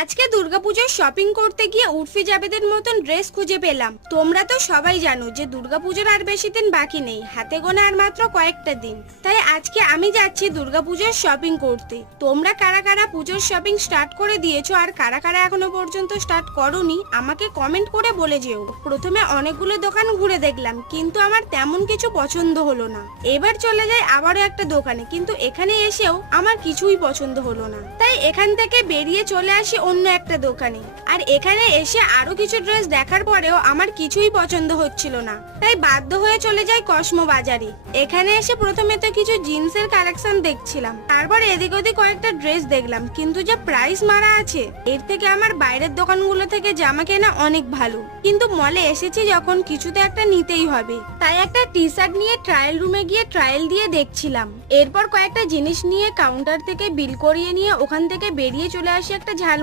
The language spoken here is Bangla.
আজকে দুর্গাপূজার শপিং করতে গিয়ে উর্ফি জাবেদের মতন ড্রেস খুঁজে পেলাম। তোমরা তো সবাই জানো যে দুর্গাপূজার আর বেশি দিন বাকি নেই, হাতে গোনা আর মাত্র কয়েকটা দিন। তাই আজকে আমি যাচ্ছি দুর্গাপূজার শপিং করতে। তোমরা কারা কারা পুজোর শপিং স্টার্ট করে দিয়েছো আর কারা কারা এখনো পর্যন্ত স্টার্ট করোনি আমাকে কমেন্ট করে বলে যেও। প্রথমে অনেকগুলো দোকান ঘুরে দেখলাম, কিন্তু আমার তেমন কিছু পছন্দ হলো না। এবার চলে যাই আবারও একটা দোকানে, কিন্তু এখানে এসেও আমার কিছুই পছন্দ হলো না। তাই এখান থেকে বেরিয়ে চলে আসি অন্য একটা দোকানে। আর এখানে এসে আরো কিছু ড্রেস দেখার পরেও আমার কিছুই পছন্দ হচ্ছিল না, তাই বাধ্য হয়ে চলে যাই কসমো বাজারে। এখানে এসে প্রথমে তো কিছু জিন্সের কালেকশন দেখছিলাম, তারপর এদিক ওদিক কয়েকটা ড্রেস দেখলাম, কিন্তু যে প্রাইস মারা আছে এর থেকে আমার বাইরের দোকানগুলো থেকে জামা কেনা অনেক ভালো। কিন্তু মলে এসেছি যখন কিছুতে একটা নিতেই হবে, তাই একটা টি শার্ট নিয়ে ট্রায়াল রুমে গিয়ে ট্রায়াল দিয়ে দেখছিলাম। এরপর কয়েকটা জিনিস নিয়ে কাউন্টার থেকে বিল করিয়ে নিয়ে ওখান থেকে বেরিয়ে চলে আসি একটা ঝাল